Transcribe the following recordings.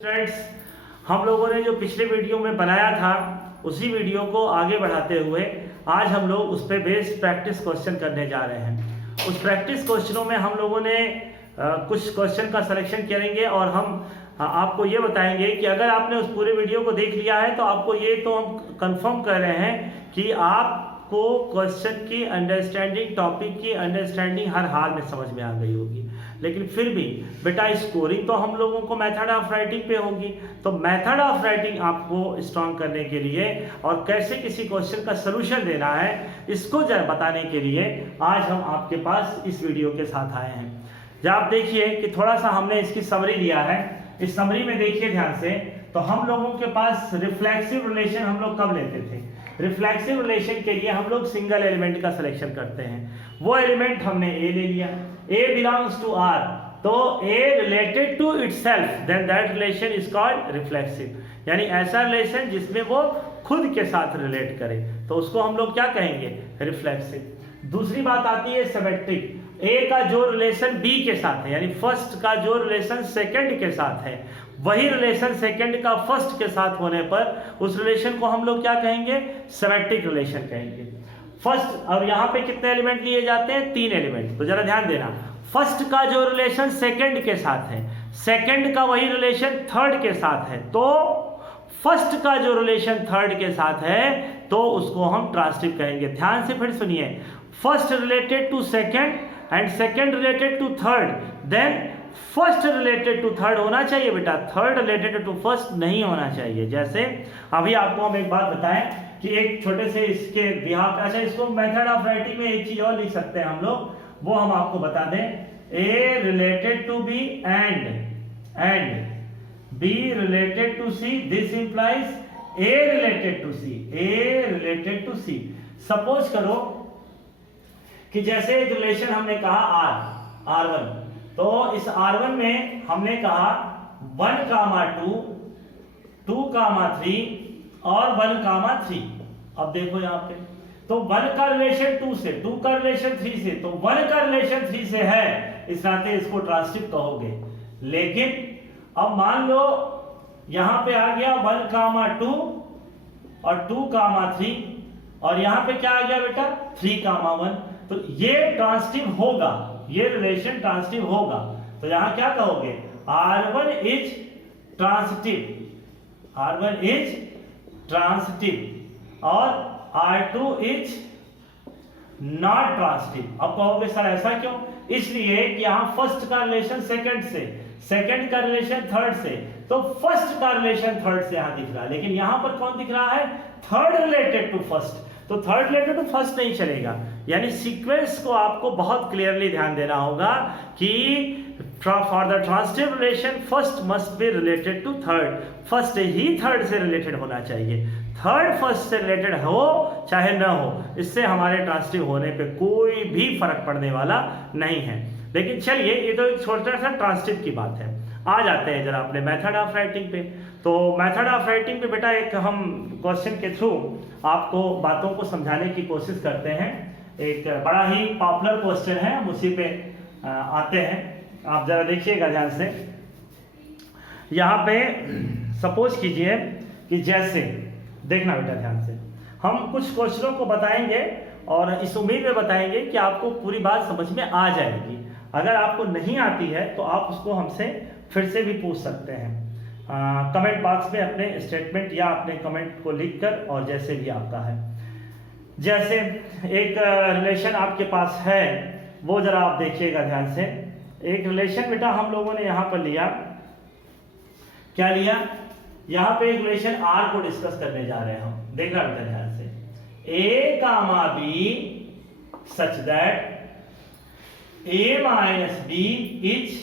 Friends, हम लोगों ने जो पिछले वीडियो में बनाया था उसी वीडियो को आगे बढ़ाते हुए आज हम लोग उस पर बेस्ड प्रैक्टिस क्वेश्चन करने जा रहे हैं। उस प्रैक्टिस क्वेश्चनों में हम लोगों ने कुछ क्वेश्चन का सिलेक्शन करेंगे और हम आपको ये बताएंगे कि अगर आपने उस पूरे वीडियो को देख लिया है तो आपको ये तो हम कंफर्म कर रहे हैं कि आपको क्वेश्चन की अंडरस्टैंडिंग, टॉपिक की अंडरस्टैंडिंग हर हाल में समझ में आ गई होगी। लेकिन फिर भी बेटा स्कोरिंग तो हम लोगों को मेथड ऑफ राइटिंग पे होगी, तो मेथड ऑफ राइटिंग आपको स्ट्रॉन्ग करने के लिए और कैसे किसी क्वेश्चन का सलूशन देना है इसको जरा बताने के लिए आज हम आपके पास इस वीडियो के साथ आए हैं। जब आप देखिए कि थोड़ा सा हमने इसकी समरी दिया है, इस समरी में देखिए ध्यान से, तो हम लोगों के पास रिफ्लेक्सिव रिलेशन हम लोग कब लेते थे? रिफ्लेक्सिव रिलेशन के लिए हम लोग सिंगल एलिमेंट का सिलेक्शन करते हैं। वो एलिमेंट हमने ए ले लिया, A belongs to R, तो A related to itself, then that relation is called reflexive, यानी ऐसा रिलेशन जिसमें वो खुद के साथ रिलेट करे तो उसको हम लोग क्या कहेंगे? रिफ्लेक्सिव। दूसरी बात आती है सिमेट्रिक। A का जो रिलेशन B के साथ है, यानी फर्स्ट का जो रिलेशन सेकंड के साथ है, वही रिलेशन सेकंड का फर्स्ट के साथ होने पर उस रिलेशन को हम लोग क्या कहेंगे? सिमेट्रिक रिलेशन कहेंगे। फर्स्ट, अब यहाँ पे कितने एलिमेंट लिए जाते हैं? 3 एलिमेंट। तो जरा ध्यान देना, फर्स्ट का जो रिलेशन सेकंड के साथ है, सेकंड का वही रिलेशन थर्ड के साथ है, तो फर्स्ट का जो रिलेशन थर्ड के साथ है तो उसको हम ट्रांसिटिव कहेंगे। ध्यान से फिर सुनिए, first related to second and second related to third, then first related to third होना चाहिए बेटा, थर्ड रिलेटेड टू फर्स्ट नहीं होना चाहिए। जैसे अभी आपको हम एक बात बताएं कि एक छोटे से इसके बिहाफ, अच्छा इसको मेथड ऑफ राइटिंग में एक चीज और लिख सकते हैं हम लोग, वो हम आपको बता दें। A related to B and B related to C, this implies A related to C, A related to C। Suppose करो कि जैसे एक रिलेशन हमने कहा R1, तो इस R1 में हमने कहा 1, 2, 2, 3 और 1, 3। अब देखो यहाँ पे, तो 1 का रिलेशन 2 से, 2 का रिलेशन 3 से, तो 1 का रिलेशन 3 से है, इस नाते इसको ट्रांसिटिव कहोगे। लेकिन अब मान लो यहां पे आ गया 1, 2 और 2, 3 और यहां पे क्या आ गया बेटा? 3, 1, तो ये ट्रांसिटिव होगा, ये रिलेशन ट्रांसिटिव होगा। तो यहां क्या कहोगे? R1 is transitive, R1 is transitive और R2 इज नॉट ट्रांसिटिव। अब कहोगे सर ऐसा क्यों? इसलिए कि यहां फर्स्ट का रिलेशन सेकंड से, सेकंड का रिलेशन थर्ड से, तो फर्स्ट का रिलेशन थर्ड से यहां दिख रहा है, लेकिन यहां पर कौन दिख रहा है? थर्ड रिलेटेड टू फर्स्ट, तो थर्ड रिलेटेड टू फर्स्ट नहीं चलेगा। यानी सीक्वेंस को आपको बहुत क्लियरली ध्यान देना होगा कि for the transitive relation first must be related to third, first ही थर्ड से रिलेटेड होना चाहिए, थर्ड फर्स्ट से रिलेटेड हो चाहे ना हो, इससे हमारे ट्रांसिटिव होने पे कोई भी फर्क पड़ने वाला नहीं है। लेकिन चलिए, ये तो एक छोटा सा ट्रांसिटिव की बात है। आ जाते हैं जरा अपने मेथड ऑफ राइटिंग पे। तो मेथड ऑफ राइटिंग पे बेटा एक हम क्वेश्चन के थ्रू आपको बातों को समझाने की कोशिश करते हैं। एक बड़ा ही पॉपुलर क्वेश्चन है, हम उसी पे आते हैं। आप जरा देखिएगा ध्यान से, यहाँ पे सपोज कीजिए कि जैसे, देखना बेटा ध्यान से, हम कुछ क्वेश्चनों को बताएंगे और इस उम्मीद में बताएंगे कि आपको पूरी बात समझ में आ जाएगी। अगर आपको नहीं आती है तो आप उसको हमसे फिर से भी पूछ सकते हैं कमेंट बॉक्स में अपने स्टेटमेंट या अपने कमेंट को लिखकर, और जैसे भी आपका है। जैसे एक रिलेशन आपके पास है, वो जरा आप देखिएगा ध्यान से। एक रिलेशन बेटा हम लोगों ने यहाँ पर लिया, क्या लिया? यहाँ पे एक रिलेशन R को डिस्कस करने जा रहे हैं हम। देखना बेटा ध्यान से, A, B such that A minus B is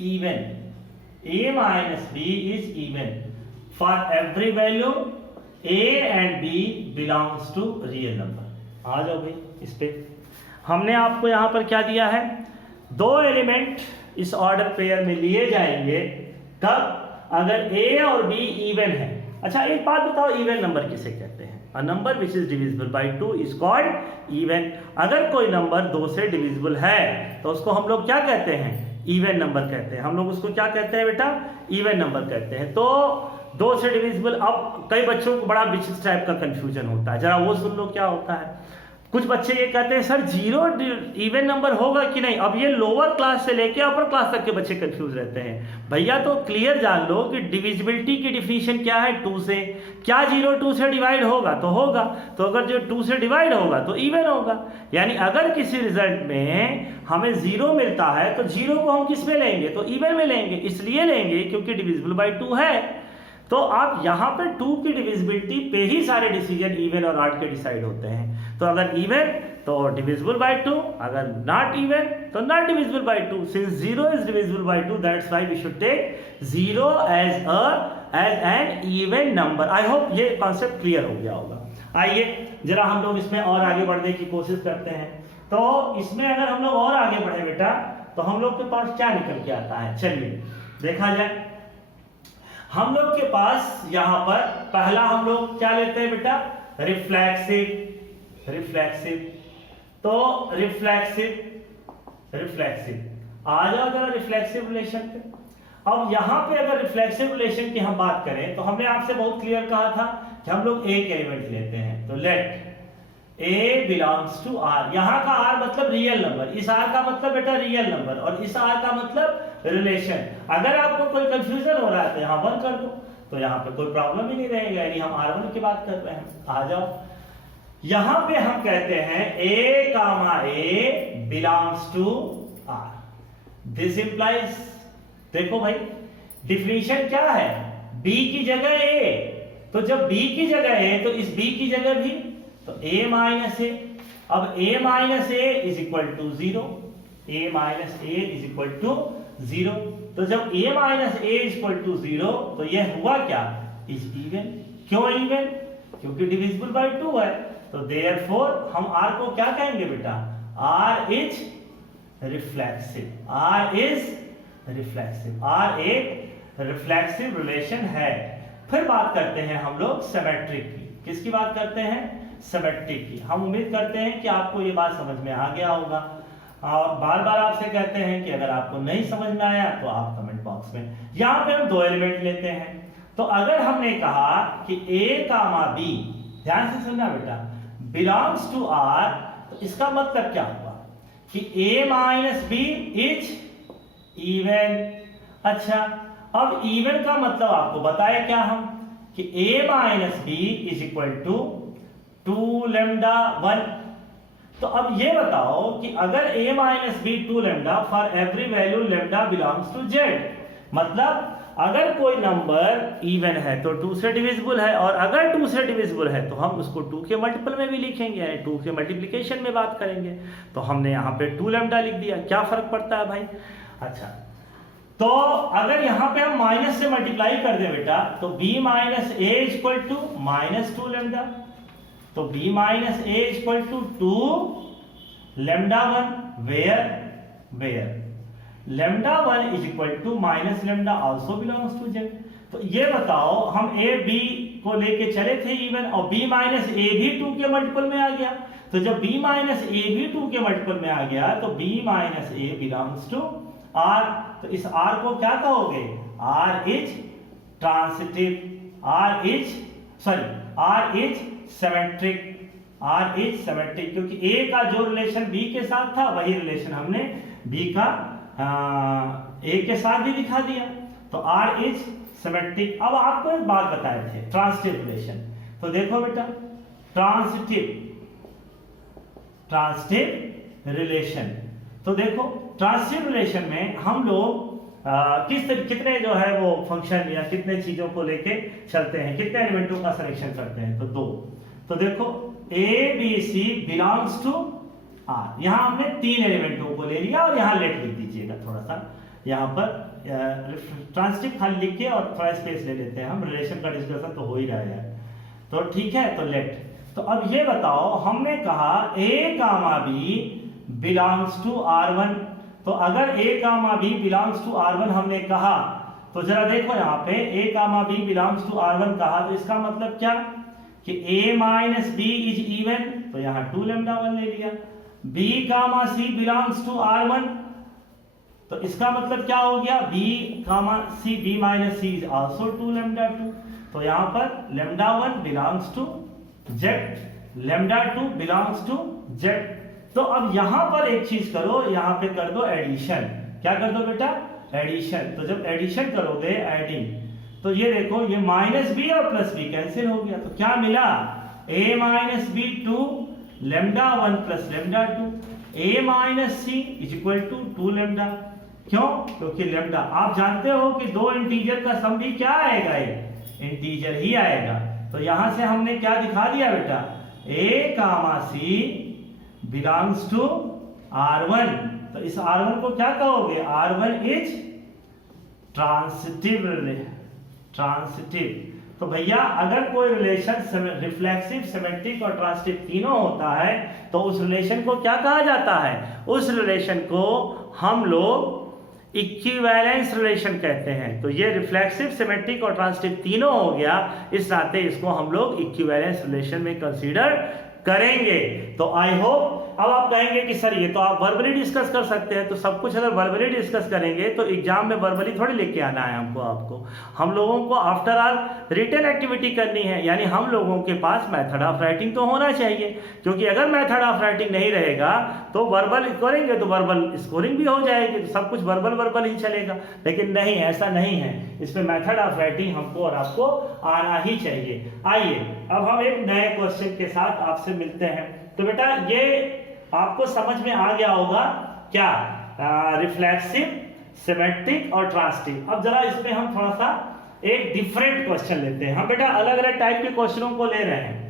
even, A minus B is even for every value A and B belongs to real number। आ जाओ भाई इस पे। हमने आपको यहाँ पर क्या दिया है? 2 एलिमेंट इस ऑर्डर पेयर में लिए जाएंगे तब अगर A और B इवन है। अच्छा एक बात बताओ, इवन नंबर किसे कहते हैं? A number which is divisible by 2 is called even. अगर कोई नंबर 2 से डिविजिबल है तो उसको हम लोग क्या कहते हैं? इवन नंबर कहते हैं। हम लोग उसको क्या कहते हैं बेटा? इवन नंबर कहते हैं। तो 2 से डिविजिबल, अब कई बच्चों को बड़ा विचित्र टाइप का कंफ्यूजन होता है, जरा वो सुन लो क्या होता है। कुछ बच्चे ये कहते हैं सर 0 इवन नंबर होगा कि नहीं। अब ये लोअर क्लास से लेके अपर क्लास तक के बच्चे कंफ्यूज रहते हैं। भैया तो क्लियर जान लो कि डिविजिबिलिटी की डिफिनीशन क्या है? 2 से। क्या 0 2 से डिवाइड होगा? तो होगा। तो अगर जो 2 से डिवाइड होगा तो इवन होगा। यानी अगर किसी रिजल्ट में हमें 0 मिलता है तो 0 को हम किस में लेंगे? तो इवन में लेंगे। इसलिए लेंगे क्योंकि डिविजिबल बाई 2 है। तो आप यहाँ पे 2 की डिविजिबिलिटी पे ही सारे डिसीजन इवन और ऑड के डिसाइड होते हैं। तो अगर इवन तो डिविजिबल बाय 2, अगर नॉट इवन तो not divisible by 2। Since 0 is divisible by 2, that's why we should take 0 as an even number. I hope ये कॉन्सेप्ट क्लियर हो गया होगा। आइए जरा हम लोग इसमें और आगे बढ़ने की कोशिश करते हैं। तो इसमें अगर हम लोग और आगे बढ़े बेटा तो हम लोग के पास क्या निकल के आता है? चलिए देखा जाए। हम लोग के पास यहाँ पर पहला हम लोग क्या लेते हैं बेटा? रिफ्लेक्सिव। तो रिफ्लेक्सिव आ जाओ जरा रिफ्लेक्सिव रिलेशन पे। अब यहाँ पे अगर रिफ्लेक्सिव रिलेशन की हम बात करें तो हमने आपसे बहुत क्लियर कहा था कि हम लोग एक एलिमेंट लेते हैं। तो let A belongs to R। यहाँ का R मतलब रियल नंबर, इस R का मतलब बेटा रियल नंबर, और इस R का मतलब रिलेशन। अगर आपको कोई कंफ्यूजन हो रहा है तो यहाँ 1 कर दो, तो यहाँ पे कोई प्रॉब्लम ही नहीं रहेगा। यानी हम R1 की बात कर रहे हैं। आ जाओ, यहाँ पे हम कहते हैं A comma A belongs to R। This implies, देखो भाई डिफिनीशन क्या है? B की जगह A, तो जब B की जगह A तो इस B की जगह भी तो A माइनस A। अब A minus A is equal to 0। A minus A is equal to 0। तो जब A minus A is equal to 0 तो यह हुआ क्या? Is even. क्यों इवन? क्योंकि डिविजिबल बाय 2 है। तो देयरफॉर हम R को क्या कहेंगे बेटा? R is reflexive. R is reflexive. R एक रिफ्लेक्सिव रिलेशन है। फिर बात करते हैं हम लोग सिमेट्रिक की। किसकी बात करते हैं? सिमेट्रिक की। हम उम्मीद करते हैं कि आपको ये बात समझ में आ गया होगा। और बार बार आपसे कहते हैं कि अगर आपको नहीं समझ में आया तो आप कमेंट बॉक्स में। यहाँ पे हम 2 एलिमेंट लेते हैं। तो अगर हमने कहा कि A कामा B, ध्यान से सुनना बेटा, बिलोंग्स टू R, तो इसका मतलब क्या हुआ? कि A minus B is even. अच्छा, अब इवन का मतलब आपको बताया क्या हम? कि A minus B is equal to 2 lambda 1। तो अब ये बताओ कि अगर A minus B 2 lambda for every value lambda belongs to Z, मतलब अगर कोई नंबर इवन है तो 2 से डिविजिबल है, और अगर 2 से डिविजिबल है तो हम उसको 2 के मल्टीपल में भी लिखेंगे, यानी 2 के मल्टीप्लिकेशन में बात करेंगे। तो हमने यहाँ पे 2 लैम्डा लिख दिया, क्या फर्क पड़ता है भाई? अच्छा, तो अगर यहाँ पे हम माइनस से मल्टीप्लाई कर दे बेटा तो B minus A equal to minus 2 lambda. तो B minus A equal to 2 lambda 1 where lambda 1 is equal to minus lambda also belongs to Z। तो ये बताओ, हम A B को लेके चले थे इवन, और B माइनस A भी 2 के मल्टीपल में आ गया। तो जब B माइनस A भी 2 के मल्टीपल में आ गया तो B minus A belongs to R। तो इस R को क्या कहोगे? R is transitive, R is symmetric. R is symmetric क्योंकि A का जो रिलेशन B के साथ था वही रिलेशन हमने B का A के साथ भी दिखा दिया। तो R इज सिमेट्रिक। अब आपको एक बात बताए थे, ट्रांसिटिव रिलेशन। तो देखो बेटा, ट्रांसिटिव रिलेशन, तो देखो ट्रांसिटिव रिलेशन में हम लोग कितने जो है वो फंक्शन या कितने चीजों को लेके चलते हैं, कितने एलिमेंटों का सिलेक्शन करते हैं? तो 2। तो देखो A B C belongs to R, यहाँ हमने 3 एलिमेंटों को ले लिया, और यहाँ लेट लिख दीजिएगा थोड़ा सा, यहाँ पर ट्रांसिटिव खाली लिख के और थोड़ा स्पेस ले लेते हैं, हम रिलेशन का डिस्कशन तो हो ही रहा है। तो ठीक है, तो लेट। तो अब ये बताओ, हमने कहा A comma B belongs to R1। तो अगर A comma B belongs to R1 हमने कहा, तो जरा देखो यहाँ पे A comma B belongs to R1 कहा, तो इसका मतलब क्या? कि A minus B is even, तो यहाँ 2 लैम्डा 1 ले लिया। B comma C belongs to R1, तो इसका मतलब क्या हो गया, b c b minus c is also 2 lambda 2। तो यहाँ पर lambda 1 belongs to z, lambda 2 belongs to z। तो अब यहाँ पर एक चीज करो, यहाँ पे कर दो एडिशन। क्या कर दो बेटा, एडिशन। तो जब एडिशन करोगे, एडिंग, तो ये देखो ये माइनस बी और प्लस बी कैंसिल हो गया। तो क्या मिला, a minus B 2 lambda 1 plus lambda 2, a minus C is equal to 2 lambda. क्यों, क्योंकि लैम्डा आप जानते हो कि दो इंटीजर का सम भी क्या आएगा, ये इंटीजर ही आएगा। तो यहां से हमने क्या दिखा दिया बेटा, a comma c belongs to r1। तो इस r1 को क्या कहोगे, r1 इज ट्रांसिटिव, ट्रांसिटिव। तो भैया अगर कोई रिलेशन रिफ्लेक्सिव, सिमेट्रिक और ट्रांसिटिव तीनों होता है तो उस रिलेशन को क्या कहा जाता है, उस रिलेशन को हम लोग इक्विवेलेंस रिलेशन कहते हैं। तो ये रिफ्लेक्सिव, सिमेट्रिक और ट्रांसिटिव तीनों हो गया, इस नाते इसको हम लोग इक्विवेलेंस रिलेशन में कंसीडर करेंगे। तो आई होप अब आप कहेंगे कि सर ये तो आप वर्बली डिस्कस कर सकते हैं। तो सब कुछ अगर वर्बली डिस्कस करेंगे तो एग्जाम में वर्बली थोड़ी लेके आना है हमको, आपको हम लोगों को आफ्टर ऑल रिटन एक्टिविटी करनी है, यानी हम लोगों के पास मेथड ऑफ राइटिंग तो होना चाहिए। क्योंकि अगर मेथड ऑफ राइटिंग नहीं रहेगा तो वर्बल करेंगे तो वर्बल स्कोरिंग भी हो जाएगी, तो सब कुछ वर्बल ही चलेगा। लेकिन नहीं, ऐसा नहीं है, इसमें मेथड ऑफ राइटिंग हमको और आपको आना ही चाहिए। आइए अब हम एक नए क्वेश्चन के साथ आपसे मिलते हैं। तो बेटा ये आपको समझ में आ गया होगा क्या, रिफ्लेक्सिव, सिमेट्रिक और ट्रांसिटिव। अब जरा इसमें हम थोड़ा सा एक डिफरेंट क्वेश्चन लेते हैं। हम बेटा अलग अलग टाइप के क्वेश्चनों को ले रहे हैं।